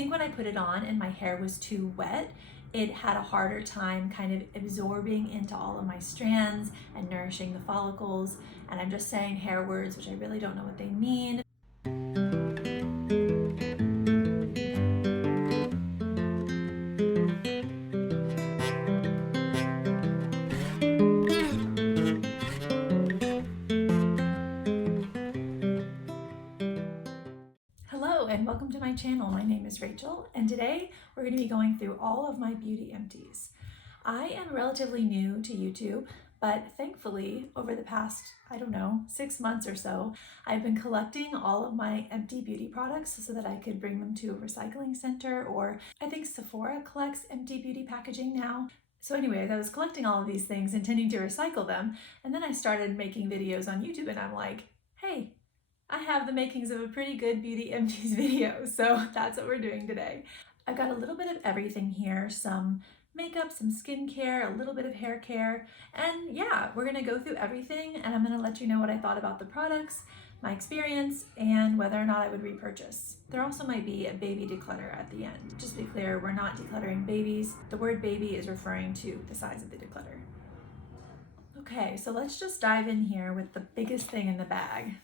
think when I put it on and my hair was too wet, it had a harder time kind of absorbing into all of my strands and nourishing the follicles. And I'm just saying hair words, which I really don't know what they mean. Hello and welcome to my channel. My name is Rachel and today we're going to be going through all of my beauty empties. I am relatively new to YouTube, but thankfully over the past, 6 months or so, I've been collecting all of my empty beauty products so that I could bring them to a recycling center, or I think Sephora collects empty beauty packaging now. So anyways, I was collecting all of these things intending to recycle them, and then I started making videos on YouTube and I'm like, hey, I have the makings of a pretty good beauty empties video, so that's what we're doing today. I've got a little bit of everything here, some makeup, some skincare, a little bit of hair care, and yeah, we're gonna go through everything and I'm gonna let you know what I thought about the products, my experience, and whether or not I would repurchase. There also might be a baby declutter at the end. Just to be clear, we're not decluttering babies. The word baby is referring to the size of the declutter. Okay, so let's just dive in here with the biggest thing in the bag.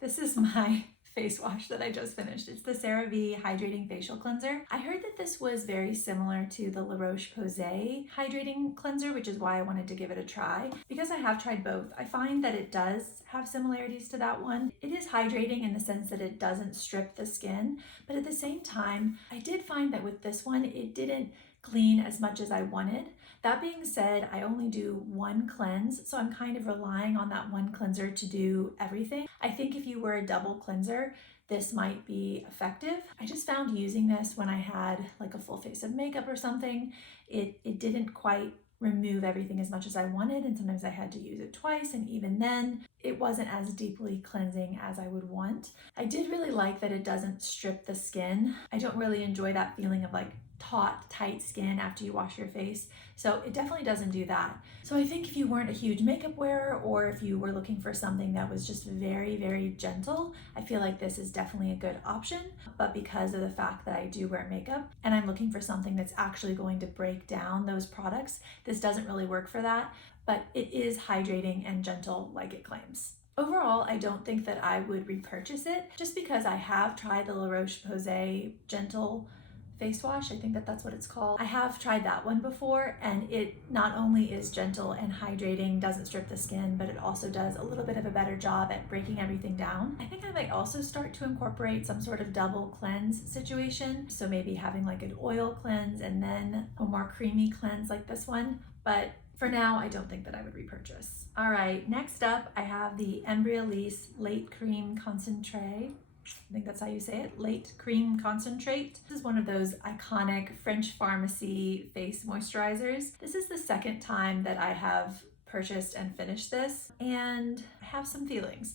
This is my face wash that I just finished. It's the CeraVe Hydrating Facial Cleanser. I heard that this was very similar to the La Roche-Posay Hydrating Cleanser, which is why I wanted to give it a try. Because I have tried both, I find that it does have similarities to that one. It is hydrating in the sense that it doesn't strip the skin, but at the same time, I did find that with this one, it didn't clean as much as I wanted. That being said, I only do one cleanse, so I'm kind of relying on that one cleanser to do everything. I think if you were a double cleanser, this might be effective. I just found using this when I had like a full face of makeup or something, it didn't quite remove everything as much as I wanted, and sometimes I had to use it twice, and even then it wasn't as deeply cleansing as I would want. I did really like that it doesn't strip the skin. I don't really enjoy that feeling of like taut, tight skin after you wash your face, so it definitely doesn't do that. So I think if you weren't a huge makeup wearer, or if you were looking for something that was just very, very gentle, I feel like this is definitely a good option. But because of the fact that I do wear makeup and I'm looking for something that's actually going to break down those products, this doesn't really work for that, but it is hydrating and gentle like it claims. Overall, I don't think that I would repurchase it, just because I have tried the La Roche-Posay Gentle face wash. I think that's what it's called. I have tried that one before, and it not only is gentle and hydrating, doesn't strip the skin, but it also does a little bit of a better job at breaking everything down. I think I might also start to incorporate some sort of double cleanse situation. So maybe having like an oil cleanse and then a more creamy cleanse like this one. But for now, I don't think that I would repurchase. All right, next up, I have the Embryolisse Late Cream Concentrate. I think that's how you say it, Late Cream Concentrate. This is one of those iconic French pharmacy face moisturizers. This is the second time that I have purchased and finished this, and I have some feelings.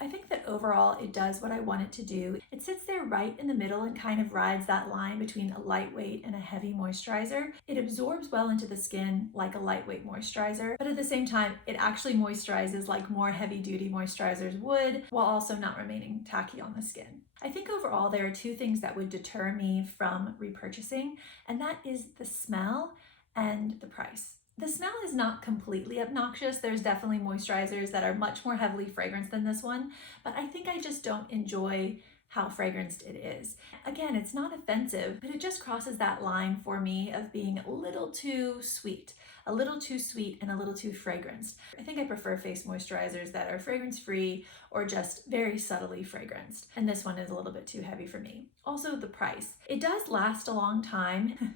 I think that overall it does what I want it to do. It sits there right in the middle and kind of rides that line between a lightweight and a heavy moisturizer. It absorbs well into the skin like a lightweight moisturizer, but at the same time, it actually moisturizes like more heavy-duty moisturizers would, while also not remaining tacky on the skin. I think overall there are two things that would deter me from repurchasing, and that is the smell and the price. The smell is not completely obnoxious. There's definitely moisturizers that are much more heavily fragranced than this one, but I think I just don't enjoy how fragranced it is. Again, it's not offensive, but it just crosses that line for me of being a little too sweet and a little too fragranced. I think I prefer face moisturizers that are fragrance-free or just very subtly fragranced, and this one is a little bit too heavy for me. Also, the price. It does last a long time,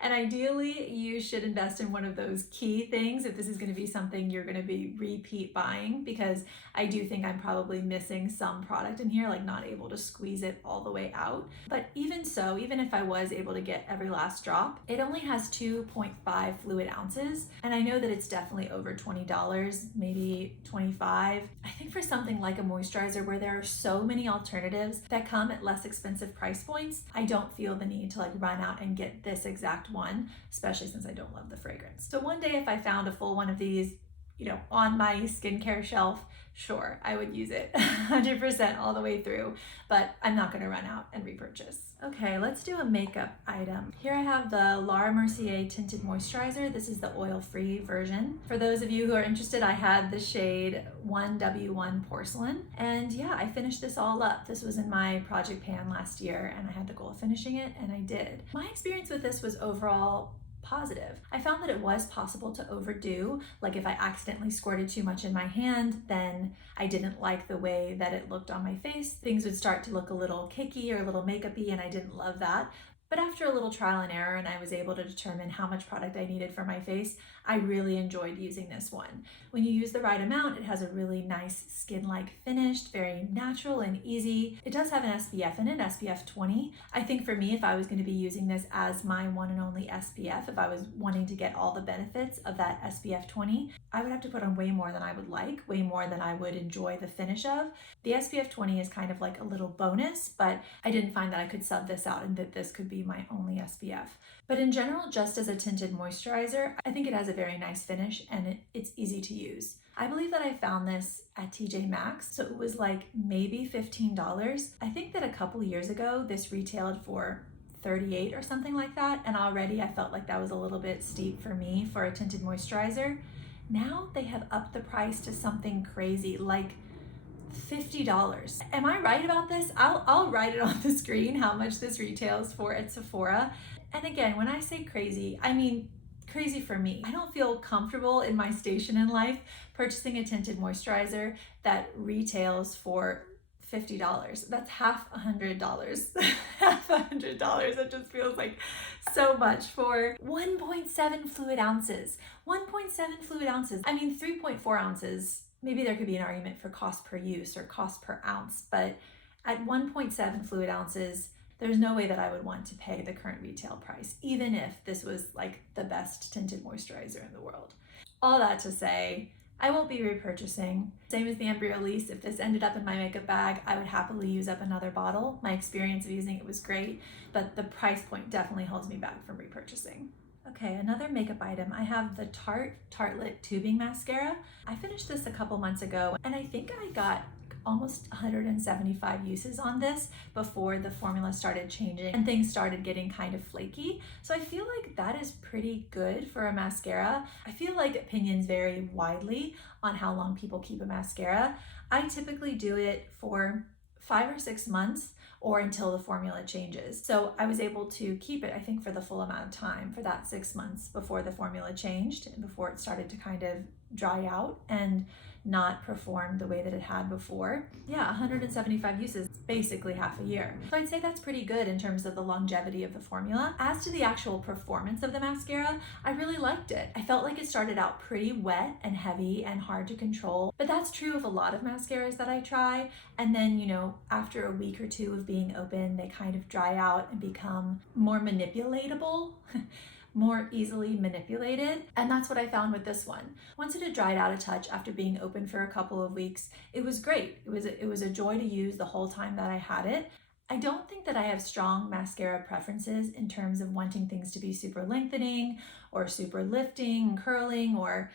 and ideally you should invest in one of those key things if this is going to be something you're going to be repeat buying, because I do think I'm probably missing some product in here, like not able to squeeze it all the way out. But even so, even if I was able to get every last drop, it only has 2.5 fluid ounces, and I know that it's definitely over $20, maybe $25. I think for something like a moisturizer where there are so many alternatives that come at less expensive price points, I don't feel the need to like run out and get this exact one, especially since I don't love the fragrance. So one day if I found a full one of these, on my skincare shelf, sure, I would use it 100% all the way through, but I'm not going to run out and repurchase. Okay, let's do a makeup item. Here I have the Laura Mercier Tinted Moisturizer. This is the oil-free version. For those of you who are interested, I had the shade 1W1 Porcelain. And yeah, I finished this all up. This was in my project pan last year and I had the goal of finishing it, and I did. My experience with this was overall positive. I found that it was possible to overdo. Like if I accidentally squirted too much in my hand, then I didn't like the way that it looked on my face. Things would start to look a little kicky or a little makeup-y, and I didn't love that. But after a little trial and error and I was able to determine how much product I needed for my face, I really enjoyed using this one. When you use the right amount, it has a really nice skin-like finish, very natural and easy. It does have an SPF in it, SPF 20. I think for me, if I was going to be using this as my one and only SPF, if I was wanting to get all the benefits of that SPF 20, I would have to put on way more than I would like, way more than I would enjoy the finish of. The SPF 20 is kind of like a little bonus, but I didn't find that I could sub this out and that this could be my only SPF. But in general, just as a tinted moisturizer, I think it has a very nice finish and it's easy to use. I believe that I found this at TJ Maxx, so it was like maybe $15. I think that a couple years ago, this retailed for $38 or something like that, and already I felt like that was a little bit steep for me for a tinted moisturizer. Now they have upped the price to something crazy, like $50. Am I right about this? I'll write it on the screen how much this retails for at Sephora. And again, when I say crazy, I mean crazy for me. I don't feel comfortable in my station in life purchasing a tinted moisturizer that retails for $50. That's half $100. Half $100. It just feels like so much for 1.7 fluid ounces. 1.7 fluid ounces. I mean, 3.4 ounces. Maybe there could be an argument for cost per use or cost per ounce, but at 1.7 fluid ounces, there's no way that I would want to pay the current retail price, even if this was like the best tinted moisturizer in the world. All that to say, I won't be repurchasing. Same as the Embryolisse, if this ended up in my makeup bag, I would happily use up another bottle. My experience of using it was great, but the price point definitely holds me back from repurchasing. Okay, another makeup item. I have the Tartelette Tubing Mascara. I finished this a couple months ago, and I think I got almost 175 uses on this before the formula started changing and things started getting kind of flaky. So I feel like that is pretty good for a mascara. I feel like opinions vary widely on how long people keep a mascara. I typically do it for 5 or 6 months or until the formula changes. So I was able to keep it, I think, for the full amount of time, for that 6 months before the formula changed and before it started to kind of dry out and not perform the way that it had before. Yeah, 175 uses, basically half a year. So I'd say that's pretty good in terms of the longevity of the formula. As to the actual performance of the mascara, I really liked it. I felt like it started out pretty wet and heavy and hard to control, but that's true of a lot of mascaras that I try. And then, after a week or two of being open, they kind of dry out and become more manipulatable. More easily manipulated, and that's what I found with this one. Once it had dried out a touch after being open for a couple of weeks, it was great. It was a joy to use the whole time that I had it. I don't think that I have strong mascara preferences in terms of wanting things to be super lengthening or super lifting, curling, or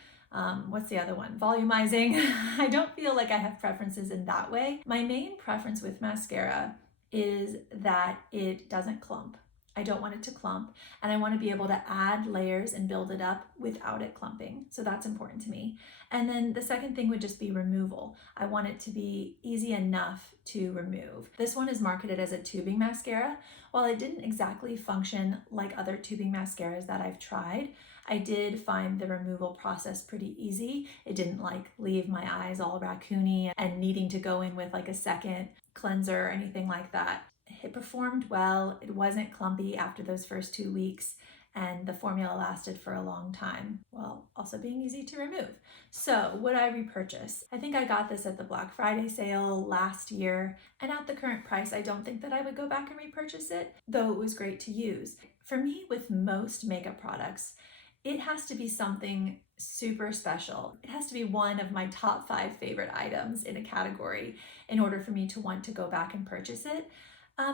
what's the other one? Volumizing. I don't feel like I have preferences in that way. My main preference with mascara is that it doesn't clump. I don't want it to clump, and I want to be able to add layers and build it up without it clumping. So that's important to me. And then the second thing would just be removal. I want it to be easy enough to remove. This one is marketed as a tubing mascara. While it didn't exactly function like other tubing mascaras that I've tried, I did find the removal process pretty easy. It didn't leave my eyes all raccoony and needing to go in with a second cleanser or anything like that. It performed well. It wasn't clumpy after those first 2 weeks, and the formula lasted for a long time, while also being easy to remove. So would I repurchase? I think I got this at the Black Friday sale last year, and at the current price, I don't think that I would go back and repurchase it, though it was great to use. For me, with most makeup products, it has to be something super special. It has to be one of my top 5 favorite items in a category in order for me to want to go back and purchase it.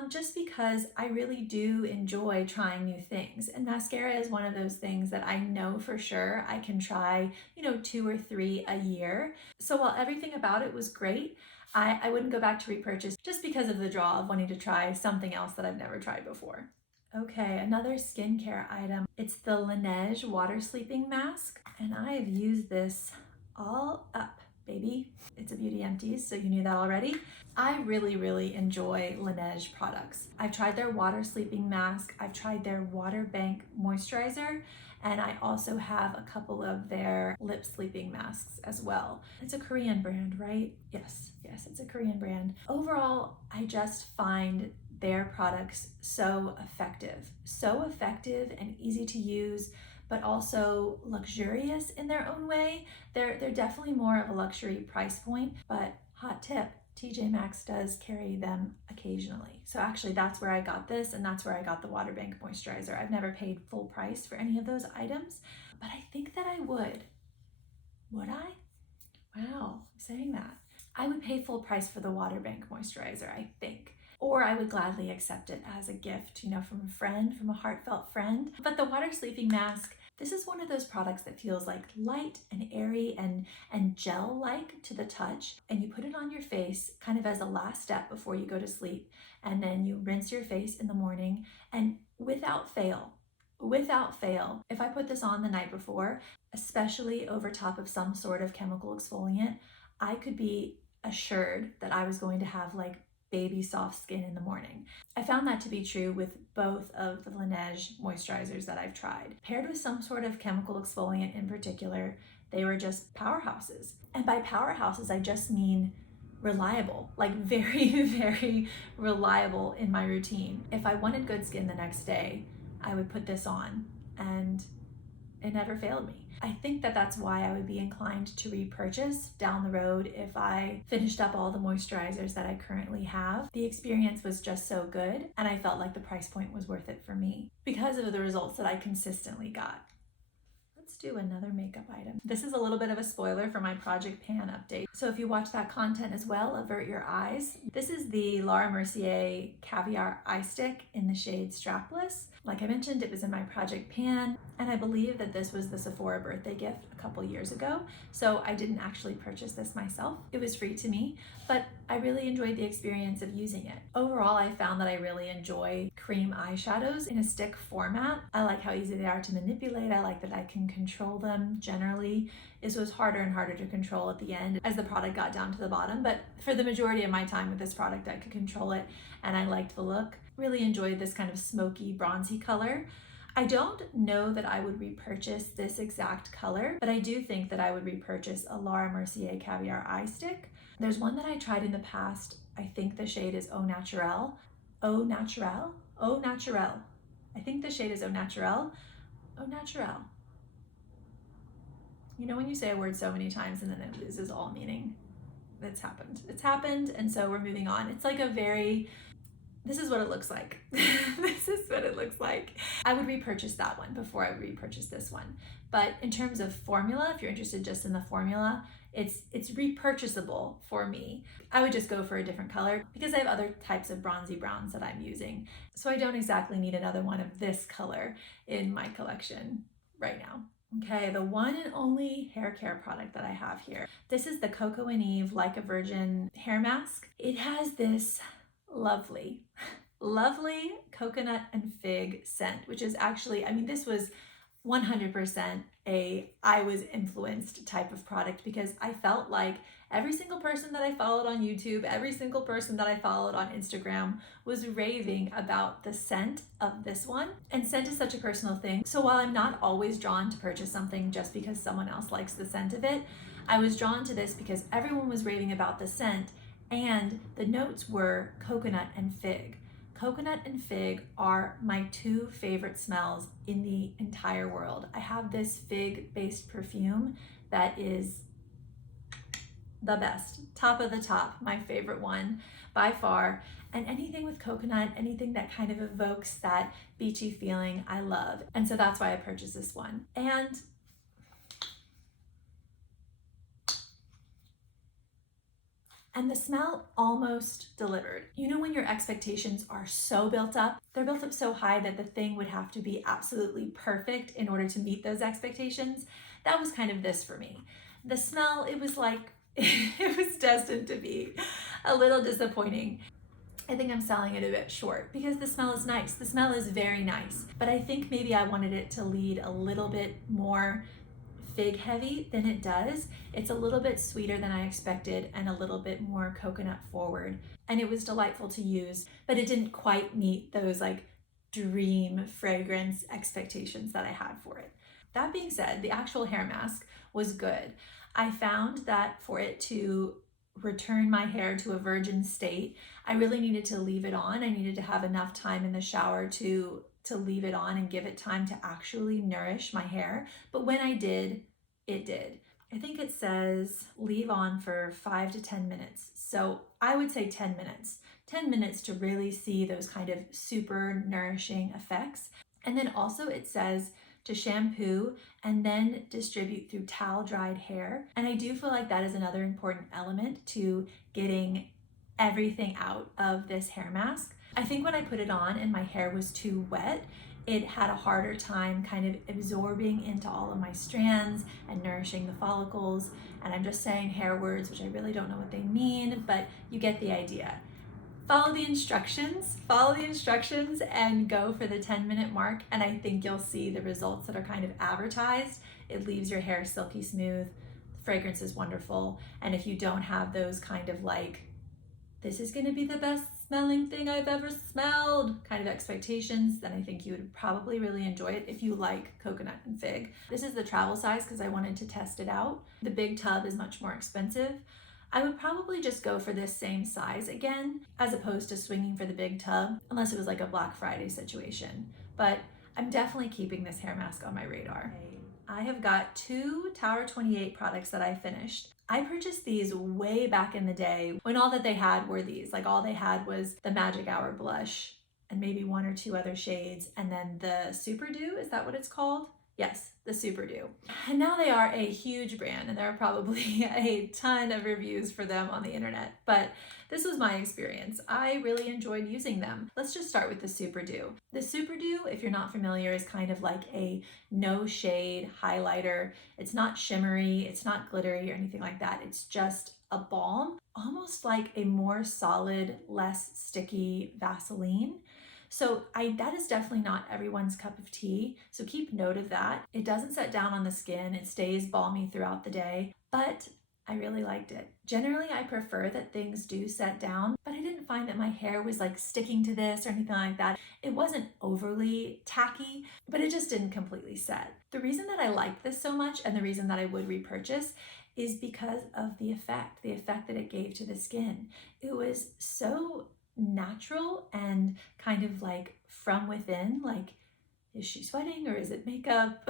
Just because I really do enjoy trying new things. And mascara is one of those things that I know for sure I can try, 2 or 3 a year. So while everything about it was great, I wouldn't go back to repurchase just because of the draw of wanting to try something else that I've never tried before. Okay, another skincare item. It's the Laneige Water Sleeping Mask, and I have used this all up, baby. It's a Beauty Empties, so you knew that already. I really enjoy Laneige products. I've tried their water sleeping mask, I've tried their water bank moisturizer, and I also have a couple of their lip sleeping masks as well. It's a Korean brand, right? Yes, it's a Korean brand. Overall, I just find their products so effective and easy to use, but also luxurious in their own way. They're definitely more of a luxury price point, but hot tip, TJ Maxx does carry them occasionally. So actually that's where I got this, and that's where I got the Water Bank Moisturizer. I've never paid full price for any of those items, but I think that I would. Would I? Wow, I'm saying that. I would pay full price for the Water Bank Moisturizer, I think. Or I would gladly accept it as a gift, from a friend, from a heartfelt friend. But the water sleeping mask, this is one of those products that feels like light and airy and gel-like to the touch. And you put it on your face kind of as a last step before you go to sleep. And then you rinse your face in the morning. And without fail, if I put this on the night before, especially over top of some sort of chemical exfoliant, I could be assured that I was going to have like baby soft skin in the morning. I found that to be true with both of the Laneige moisturizers that I've tried. Paired with some sort of chemical exfoliant in particular, they were just powerhouses. And by powerhouses, I just mean reliable, like very reliable in my routine. If I wanted good skin the next day, I would put this on and it never failed me. I think that that's why I would be inclined to repurchase down the road if I finished up all the moisturizers that I currently have. The experience was just so good, and I felt like the price point was worth it for me because of the results that I consistently got. Let's do another makeup item. This is a little bit of a spoiler for my Project Pan update. So if you watch that content as well, avert your eyes. This is the Laura Mercier Caviar Eye Stick in the shade Strapless. Like I mentioned, it was in my Project Pan, and I believe that this was the Sephora birthday gift a couple years ago, so I didn't actually purchase this myself. It was free to me, but I really enjoyed the experience of using it. Overall, I found that I really enjoy cream eyeshadows in a stick format. I like how easy they are to manipulate. I like that I can control them generally. This was harder and harder to control at the end as the product got down to the bottom, but for the majority of my time with this product, I could control it, and I liked the look. Really enjoyed this kind of smoky, bronzy color. I don't know that I would repurchase this exact color, but I do think that I would repurchase a Laura Mercier Caviar Eye Stick. There's one that I tried in the past. I think the shade is Au Naturel. Au Naturel? Au Naturel. I think the shade is Au Naturel. Au Naturel. You know when you say a word so many times and then it loses all meaning? It's happened, and so we're moving on. It's like this is what it looks like. This is what it looks like. I would repurchase that one before I would repurchase this one. But in terms of formula, if you're interested just in the formula, it's repurchasable for me. I would just go for a different color because I have other types of bronzy browns that I'm using. So I don't exactly need another one of this color in my collection right now. Okay, the one and only hair care product that I have here. This is the Coco and Eve Like a Virgin hair mask. It has this lovely coconut and fig scent, which is actually, this was 100% I was influenced type of product because I felt like every single person that I followed on YouTube, every single person that I followed on Instagram was raving about the scent of this one. And scent is such a personal thing. So while I'm not always drawn to purchase something just because someone else likes the scent of it, I was drawn to this because everyone was raving about the scent and the notes were coconut and fig. Coconut and fig are my two favorite smells in the entire world. I have this fig-based perfume that is the best, top of the top, my favorite one by far. And anything with coconut, anything that kind of evokes that beachy feeling, I love. And so that's why I purchased this one. And and the smell almost delivered. You know when your expectations are so built up, they're built up so high that the thing would have to be absolutely perfect in order to meet those expectations? That was kind of this for me. The smell, it was like, it was destined to be a little disappointing. I think I'm selling it a bit short because the smell is nice. The smell is very nice, but I think maybe I wanted it to lead a little bit more fig heavy than it does. It's a little bit sweeter than I expected and a little bit more coconut forward. And it was delightful to use, but it didn't quite meet those like dream fragrance expectations that I had for it. That being said, the actual hair mask was good. I found that for it to return my hair to a virgin state, I really needed to leave it on. I needed to have enough time in the shower to leave it on and give it time to actually nourish my hair. But when I did, it did. I think it says leave on for 5 to 10 minutes. So I would say 10 minutes. 10 minutes to really see those kind of super nourishing effects. And then also it says to shampoo and then distribute through towel dried hair. And I do feel like that is another important element to getting everything out of this hair mask. I think when I put it on and my hair was too wet, it had a harder time kind of absorbing into all of my strands and nourishing the follicles. And I'm just saying hair words, which I really don't know what they mean, but you get the idea. Follow the instructions and go for the 10-minute mark, and I think you'll see the results that are kind of advertised. It leaves your hair silky smooth, the fragrance is wonderful, and if you don't have those kind of like, this is gonna be the best smelling thing I've ever smelled kind of expectations, then I think you would probably really enjoy it if you like coconut and fig. This is the travel size because I wanted to test it out. The big tub is much more expensive. I would probably just go for this same size again, as opposed to swinging for the big tub, unless it was like a Black Friday situation. But I'm definitely keeping this hair mask on my radar. I have got 2 Tower 28 products that I finished. I purchased these way back in the day when all that they had were these. Like all they had was the Magic Hour blush and maybe 1 or 2 other shades, and then the Super Dew, is that what it's called? Yes, the Super Dew. And now they are a huge brand and there are probably a ton of reviews for them on the internet, but this was my experience. I really enjoyed using them. Let's just start with the Super Dew. The Super Dew, if you're not familiar, is kind of like a no shade highlighter. It's not shimmery, it's not glittery or anything like that. It's just a balm, almost like a more solid, less sticky Vaseline. So that is definitely not everyone's cup of tea. So keep note of that. It doesn't set down on the skin. It stays balmy throughout the day, but I really liked it. Generally, I prefer that things do set down, but I didn't find that my hair was like sticking to this or anything like that. It wasn't overly tacky, but it just didn't completely set. The reason that I liked this so much and the reason that I would repurchase is because of the effect that it gave to the skin. It was so natural and kind of like from within, like, is she sweating or is it makeup?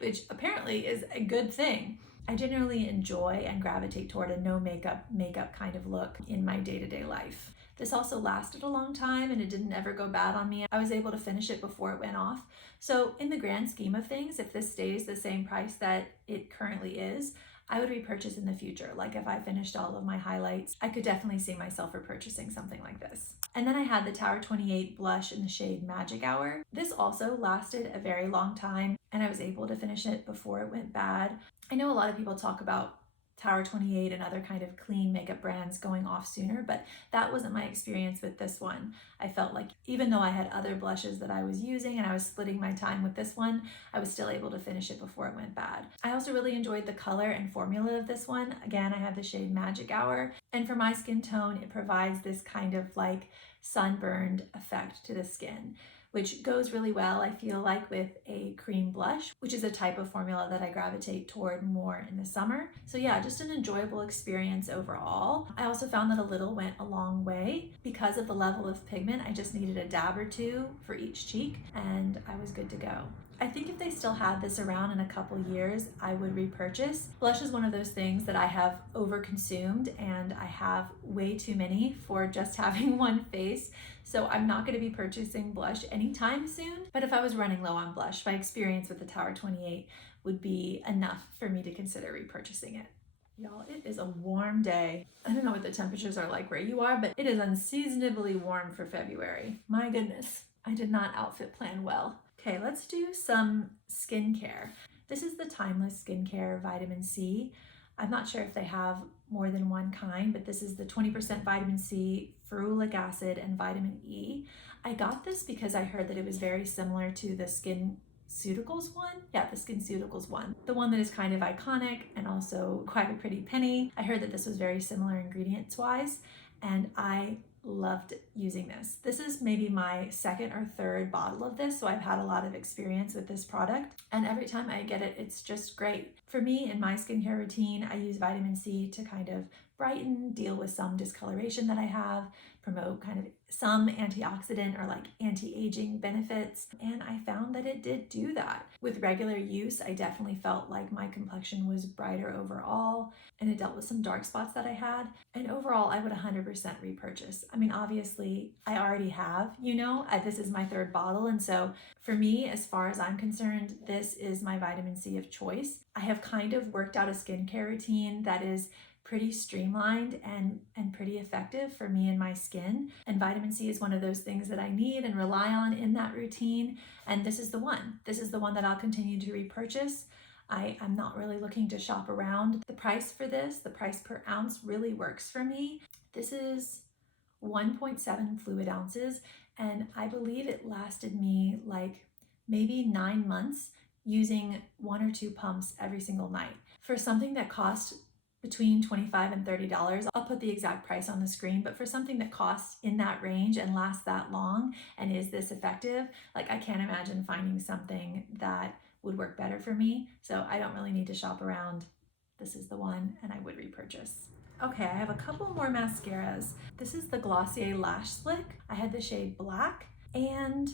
Which apparently is a good thing. I generally enjoy and gravitate toward a no makeup kind of look in my day-to-day life. This also lasted a long time and it didn't ever go bad on me. I was able to finish it before it went off. So in the grand scheme of things, if this stays the same price that it currently is, I would repurchase in the future. Like if I finished all of my highlights, I could definitely see myself repurchasing something like this. And then I had the Tower 28 blush in the shade Magic Hour. This also lasted a very long time and I was able to finish it before it went bad. I know a lot of people talk about Tower 28 and other kind of clean makeup brands going off sooner, but that wasn't my experience with this one. I felt like even though I had other blushes that I was using and I was splitting my time with this one, I was still able to finish it before it went bad. I also really enjoyed the color and formula of this one. Again, I have the shade Magic Hour, and for my skin tone, it provides this kind of like sunburned effect to the skin, which goes really well, I feel like, with a cream blush, which is a type of formula that I gravitate toward more in the summer. So yeah, just an enjoyable experience overall. I also found that a little went a long way. Because of the level of pigment, I just needed a dab or 2 for each cheek, and I was good to go. I think if they still had this around in a couple years, I would repurchase. Blush is one of those things that I have overconsumed, and I have way too many for just having one face. So I'm not going to be purchasing blush anytime soon. But if I was running low on blush, my experience with the Tower 28 would be enough for me to consider repurchasing it. Y'all, it is a warm day. I don't know what the temperatures are like where you are, but it is unseasonably warm for February. My goodness, I did not outfit plan well. Okay, let's do some skincare. This is the Timeless Skincare Vitamin C. I'm not sure if they have more than one kind, but this is the 20% vitamin C, ferulic acid, and vitamin E. I got this because I heard that it was very similar to the SkinCeuticals one. Yeah, the SkinCeuticals one. The one that is kind of iconic and also quite a pretty penny. I heard that this was very similar ingredients wise, and I loved using this. This is maybe my second or third bottle of this, so I've had a lot of experience with this product, and every time I get it, it's just great. For me, in my skincare routine, I use vitamin C to kind of brighten, deal with some discoloration that I have, promote kind of some antioxidant or like anti-aging benefits, and I found that it did do that. With regular use, I definitely felt like my complexion was brighter overall, and it dealt with some dark spots that I had, and overall I would 100% repurchase. I mean, obviously I already have, this is my third bottle, and so for me, as far as I'm concerned, this is my vitamin C of choice. I have kind of worked out a skincare routine that is pretty streamlined and pretty effective for me and my skin. And vitamin C is one of those things that I need and rely on in that routine. And this is the one. This is the one that I'll continue to repurchase. I'm not really looking to shop around. The price for this, the price per ounce, really works for me. This is 1.7 fluid ounces, and I believe it lasted me like maybe 9 months using 1 or 2 pumps every single night. For something that cost between $25 and $30. I'll put the exact price on the screen, but for something that costs in that range and lasts that long and is this effective, like I can't imagine finding something that would work better for me. So I don't really need to shop around. This is the one, and I would repurchase. Okay, I have a couple more mascaras. This is the Glossier Lash Slick. I had the shade Black, and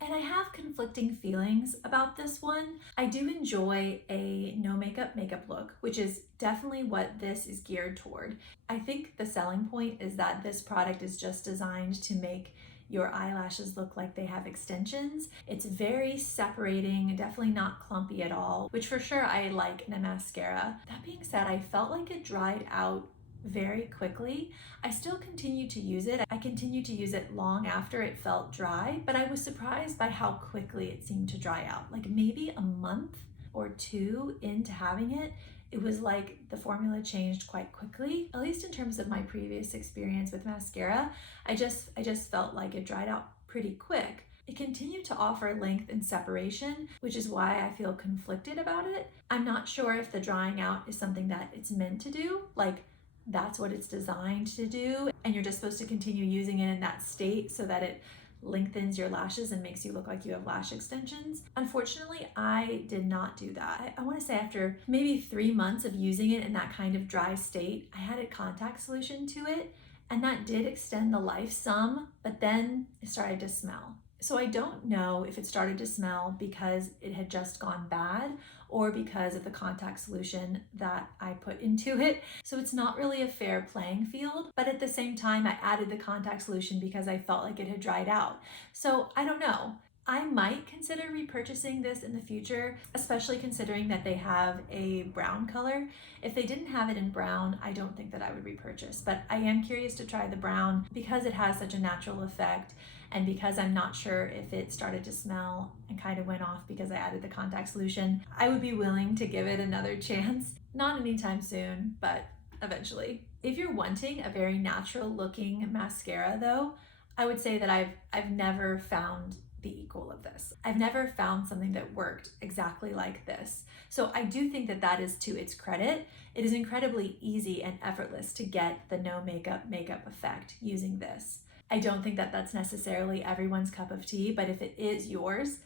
I have conflicting feelings about this one. I do enjoy a no makeup look, which is definitely what this is geared toward. I think the selling point is that this product is just designed to make your eyelashes look like they have extensions. It's very separating, definitely not clumpy at all, which for sure I like in a mascara. That being said, I felt like it dried out very quickly. I still continue to use it. I continued to use it long after it felt dry, but I was surprised by how quickly it seemed to dry out. Like maybe a month or 2 into having it, it was like the formula changed quite quickly. At least in terms of my previous experience with mascara, I just felt like it dried out pretty quick. It continued to offer length and separation, which is why I feel conflicted about it. I'm not sure if the drying out is something that it's meant to do, like that's what it's designed to do, and you're just supposed to continue using it in that state so that it lengthens your lashes and makes you look like you have lash extensions. Unfortunately, I did not do that. I want to say after maybe 3 months of using it in that kind of dry state, I added contact solution to it, and that did extend the life some, but then it started to smell. So I don't know if it started to smell because it had just gone bad or because of the contact solution that I put into it. So it's not really a fair playing field, but at the same time, I added the contact solution because I felt like it had dried out. So I don't know. I might consider repurchasing this in the future, especially considering that they have a brown color. If they didn't have it in brown, I don't think that I would repurchase, but I am curious to try the brown because it has such a natural effect, and because I'm not sure if it started to smell and kind of went off because I added the contact solution. I would be willing to give it another chance. Not anytime soon, but eventually. If you're wanting a very natural looking mascara though, I would say that I've never found the equal of this. I've never found something that worked exactly like this. So I do think that that is to its credit. It is incredibly easy and effortless to get the no makeup effect using this. I don't think that that's necessarily everyone's cup of tea, but if it is yours,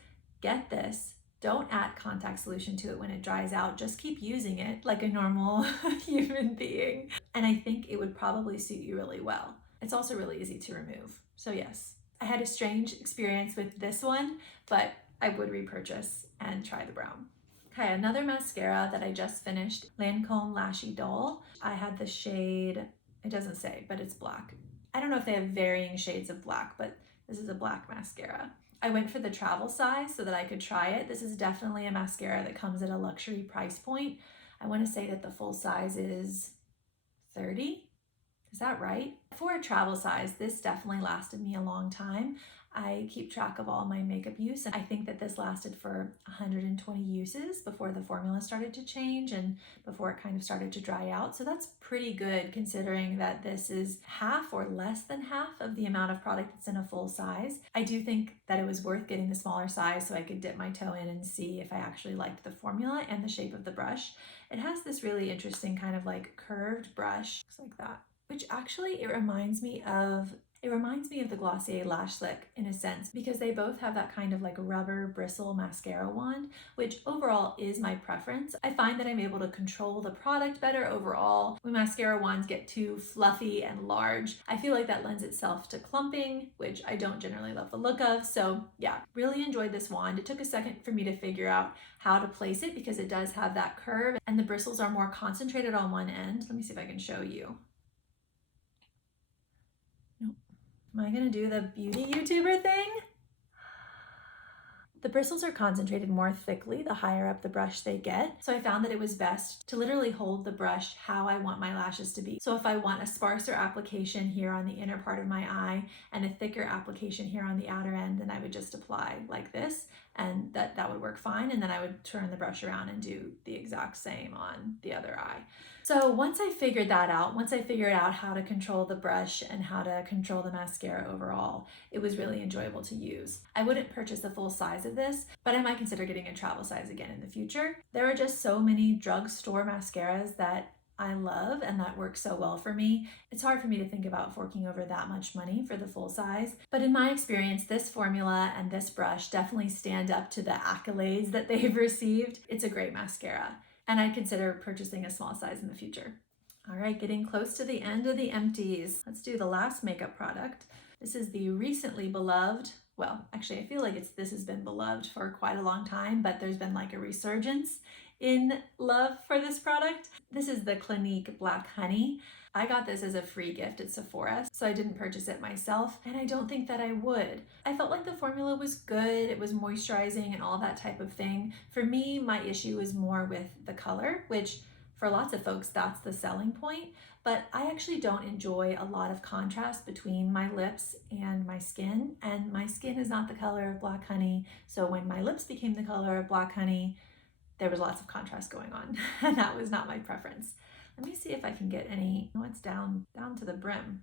get this. Don't add contact solution to it when it dries out. Just keep using it like a normal human being. And I think it would probably suit you really well. It's also really easy to remove. So yes, I had a strange experience with this one, but I would repurchase and try the brown. Okay, another mascara that I just finished, Lancome Lashy Doll. I had the shade, it doesn't say, but it's black. I don't know if they have varying shades of black, but this is a black mascara. I went for the travel size so that I could try it. This is definitely a mascara that comes at a luxury price point. I want to say that the full size is 30. Is that right? For a travel size, this definitely lasted me a long time. I keep track of all my makeup use, and I think that this lasted for 120 uses before the formula started to change and before it kind of started to dry out. So that's pretty good considering that this is half or less than half of the amount of product that's in a full size. I do think that it was worth getting the smaller size so I could dip my toe in and see if I actually liked the formula and the shape of the brush. It has this really interesting kind of like curved brush, looks like that, which actually it reminds me of the Glossier Lash Slick in a sense, because they both have that kind of like rubber bristle mascara wand, which overall is my preference. I find that I'm able to control the product better overall. When mascara wands get too fluffy and large, I feel like that lends itself to clumping, which I don't generally love the look of. So yeah, really enjoyed this wand. It took a second for me to figure out how to place it because it does have that curve and the bristles are more concentrated on one end. Let me see if I can show you. Am I gonna do the beauty YouTuber thing? The bristles are concentrated more thickly the higher up the brush they get. So I found that it was best to literally hold the brush how I want my lashes to be. So if I want a sparser application here on the inner part of my eye and a thicker application here on the outer end, then I would just apply like this, and that would work fine. And then I would turn the brush around and do the exact same on the other eye. So once I figured that out, once I figured out how to control the brush and how to control the mascara overall, it was really enjoyable to use. I wouldn't purchase the full size of this, but I might consider getting a travel size again in the future. There are just so many drugstore mascaras that I love and that work so well for me. It's hard for me to think about forking over that much money for the full size. But in my experience, this formula and this brush definitely stand up to the accolades that they've received. It's a great mascara, and I'd consider purchasing a small size in the future. All right, getting close to the end of the empties. Let's do the last makeup product. This is the recently beloved, well, actually I feel like this has been beloved for quite a long time, but there's been like a resurgence in love for this product. This is the Clinique Black Honey. I got this as a free gift at Sephora, so I didn't purchase it myself, and I don't think that I would. I felt like the formula was good, it was moisturizing and all that type of thing. For me, my issue is more with the color, which for lots of folks, that's the selling point, but I actually don't enjoy a lot of contrast between my lips and my skin, and my skin is not the color of Black Honey, so when my lips became the color of Black Honey, there was lots of contrast going on, and that was not my preference. Let me see if I can get any, oh, it's down to the brim.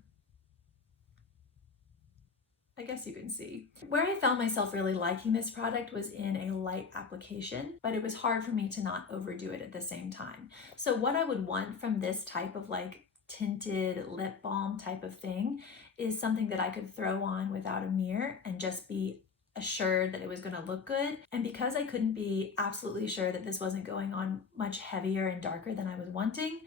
I guess you can see. Where I found myself really liking this product was in a light application, but it was hard for me to not overdo it at the same time. So what I would want from this type of like tinted lip balm type of thing is something that I could throw on without a mirror and just be assured that it was going to look good. And because I couldn't be absolutely sure that this wasn't going on much heavier and darker than I was wanting,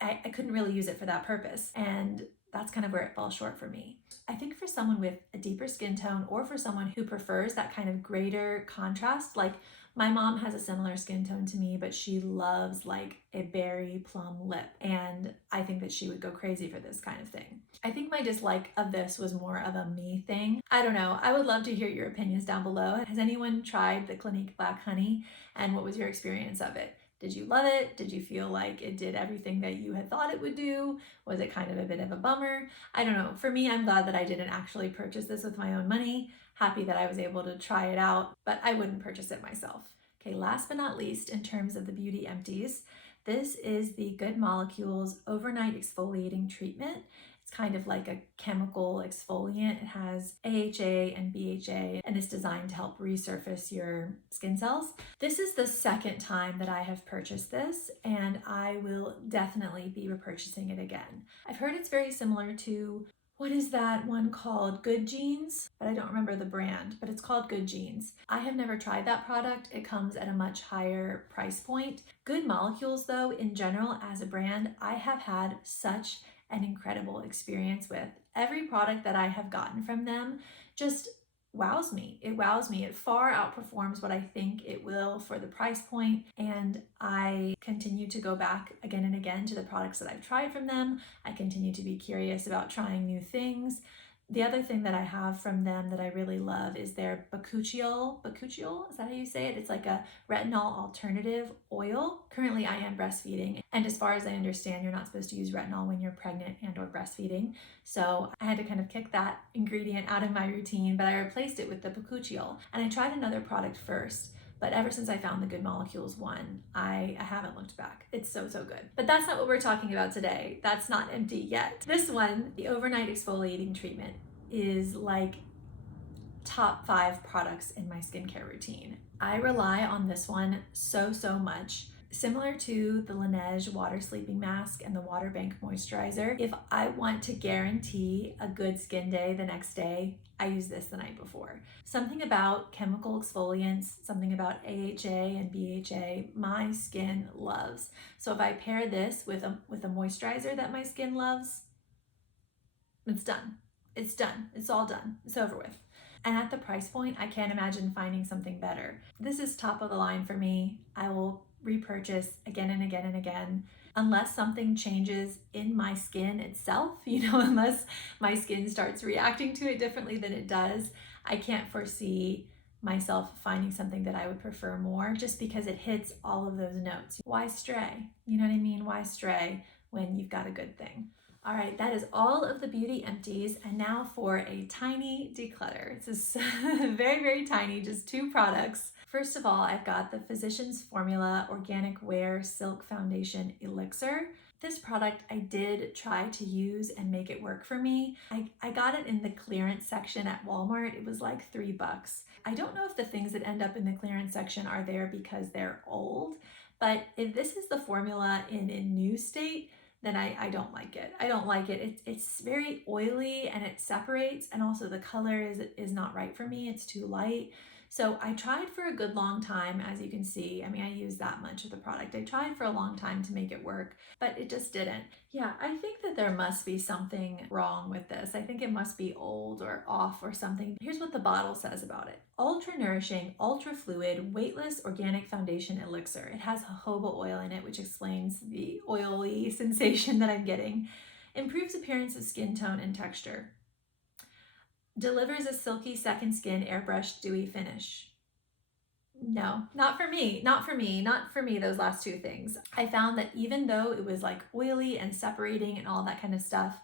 I couldn't really use it for that purpose. And that's kind of where it fell short for me. I think for someone with a deeper skin tone, or for someone who prefers that kind of greater contrast, like my mom has a similar skin tone to me, but she loves like a berry plum lip, and I think that she would go crazy for this kind of thing. I think my dislike of this was more of a me thing. I don't know. I would love to hear your opinions down below. Has anyone tried the Clinique Black Honey, and what was your experience of it? Did you love it? Did you feel like it did everything that you had thought it would do? Was it kind of a bit of a bummer? I don't know. For me, I'm glad that I didn't actually purchase this with my own money. Happy that I was able to try it out, but I wouldn't purchase it myself. Okay, last but not least, in terms of the beauty empties, this is the Good Molecules Overnight Exfoliating Treatment. It's kind of like a chemical exfoliant. It has AHA and BHA, and it's designed to help resurface your skin cells. This is the second time that I have purchased this, and I will definitely be repurchasing it again. I've heard it's very similar to, what is that one called? Good Genes? But I don't remember the brand, but it's called Good Genes. I have never tried that product. It comes at a much higher price point. Good Molecules, though, in general, as a brand, I have had such an incredible experience with. Every product that I have gotten from them just wows me. It wows me. It far outperforms what I think it will for the price point, and I continue to go back again and again to the products that I've tried from them. I continue to be curious about trying new things. The other thing that I have from them that I really love is their bakuchiol, is that how you say it? It's like a retinol alternative oil. Currently I am breastfeeding, and as far as I understand, you're not supposed to use retinol when you're pregnant and or breastfeeding. So I had to kind of kick that ingredient out of my routine, but I replaced it with the bakuchiol. And I tried another product first, but ever since I found the Good Molecules one, I haven't looked back. It's so, so good. But that's not what we're talking about today. That's not empty yet. This one, the overnight exfoliating treatment, is like top 5 products in my skincare routine. I rely on this one so, so much. Similar to the Laneige Water Sleeping Mask and the Water Bank Moisturizer, if I want to guarantee a good skin day the next day, I use this the night before. Something about chemical exfoliants, something about AHA and BHA, my skin loves. So if I pair this with a moisturizer that my skin loves, it's done. It's done. It's all done. It's over with. And at the price point, I can't imagine finding something better. This is top of the line for me. I will repurchase again and again and again, unless something changes in my skin itself, unless my skin starts reacting to it differently than it does. I can't foresee myself finding something that I would prefer more, just because it hits all of those notes. Why stray? You know what I mean? Why stray when you've got a good thing? All right, that is all of the beauty empties. And now for a tiny declutter. This is very, very tiny, just 2 products. First of all, I've got the Physicians Formula Organic Wear Silk Foundation Elixir. This product I did try to use and make it work for me. I got it in the clearance section at Walmart. It was like $3. I don't know if the things that end up in the clearance section are there because they're old, but if this is the formula in a new state, then I don't like it. I don't like it. It's very oily and it separates, and also the color is not right for me. It's too light. So I tried for a good long time, as you can see. I mean, I used that much of the product. I tried for a long time to make it work, but it just didn't. Yeah, I think that there must be something wrong with this. I think it must be old or off or something. Here's what the bottle says about it. Ultra nourishing, ultra fluid, weightless organic foundation elixir. It has jojoba oil in it, which explains the oily sensation that I'm getting. Improves appearance of skin tone and texture. Delivers a silky second skin airbrushed dewy finish. No, not for me, not for me, not for me, those last 2 things. I found that even though it was like oily and separating and all that kind of stuff,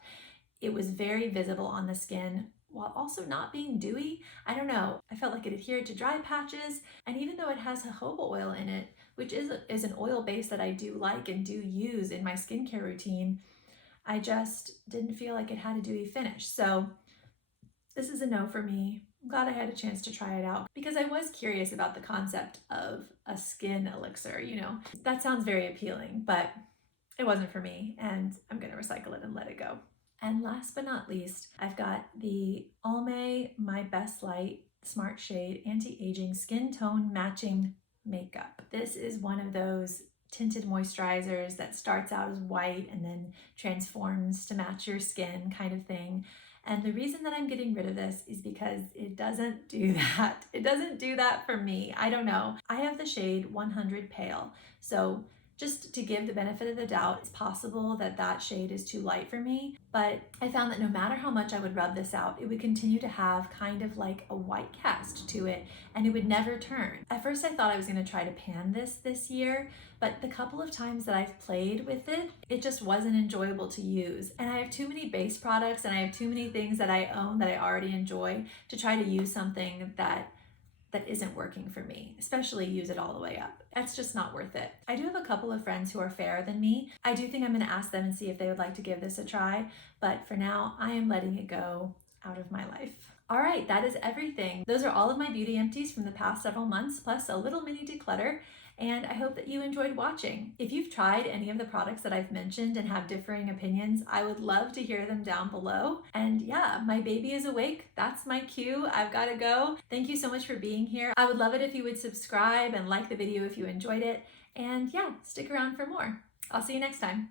it was very visible on the skin while also not being dewy. I don't know, I felt like it adhered to dry patches, and even though it has jojoba oil in it, which is an oil base that I do like and do use in my skincare routine, I just didn't feel like it had a dewy finish. So this is a no for me. I'm glad I had a chance to try it out because I was curious about the concept of a skin elixir, That sounds very appealing, but it wasn't for me, and I'm gonna recycle it and let it go. And last but not least, I've got the Almay My Best Light Smart Shade Anti-Aging Skin Tone Matching Makeup. This is one of those tinted moisturizers that starts out as white and then transforms to match your skin kind of thing. And the reason that I'm getting rid of this is because it doesn't do that. It doesn't do that for me. I don't know. I have the shade 100 Pale. So just to give the benefit of the doubt, it's possible that that shade is too light for me, but I found that no matter how much I would rub this out, it would continue to have kind of like a white cast to it, and it would never turn. At first I thought I was gonna try to pan this year, but the couple of times that I've played with it, it just wasn't enjoyable to use. And I have too many base products and I have too many things that I own that I already enjoy to try to use something that isn't working for me, especially use it all the way up. That's just not worth it. I do have a couple of friends who are fairer than me. I do think I'm gonna ask them and see if they would like to give this a try, but for now, I am letting it go out of my life. All right, that is everything. Those are all of my beauty empties from the past several months, plus a little mini declutter. And I hope that you enjoyed watching. If you've tried any of the products that I've mentioned and have differing opinions, I would love to hear them down below. And yeah, my baby is awake. That's my cue. I've got to go. Thank you so much for being here. I would love it if you would subscribe and like the video if you enjoyed it. And yeah, stick around for more. I'll see you next time.